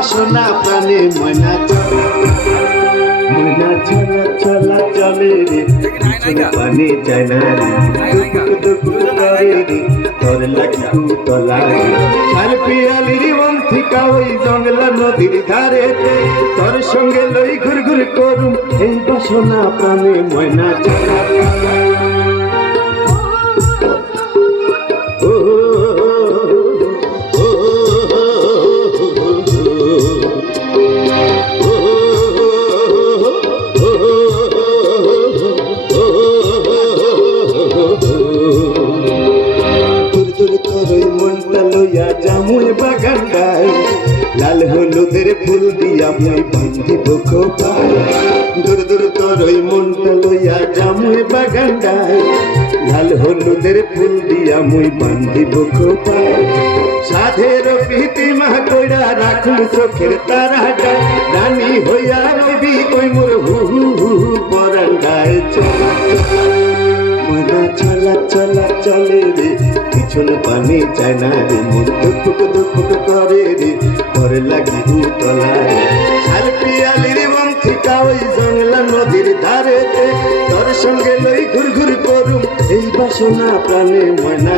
বাসনা প্রাণে ময়না চলে। ময়না চলা চলা চলে রে পানি যায় না রে। করে রে তোর লাগি তলা রে। চার পিয়ালির বন্থিকা ওই জঙ্গলা নদীর ধারে তোর সঙ্গে লই ঘুর ঘুর করুম এই বাসনা প্রাণে ময়না চলা। মনটা লইয়া জামুই বাগানটাই লাল হলুদের ফুল দিয়া মই বান্ধিব খোপায়। দূর দূর করই মনটা লইয়া জামুই বাগানটাই লাল হলুদের ফুল দিয়া মই বান্ধিব খোপায়। সাধের প্রীতি মা কইরা রাখুন চোখের তারাটা। রানী হইয়া রবি কই মোর হু হু হু হু বরান্ডায় চলা চলা চলে রে পিছন পানি চায় না রে মন দুপুক দুপুক করে রে তোর লাগি উতলা রে সার পিয়ালির বংশিকা ওই জংলা নদীর ধারে তোর সঙ্গে লই ঘুর ঘুর করুম, এই বাসনা প্রাণে ময়না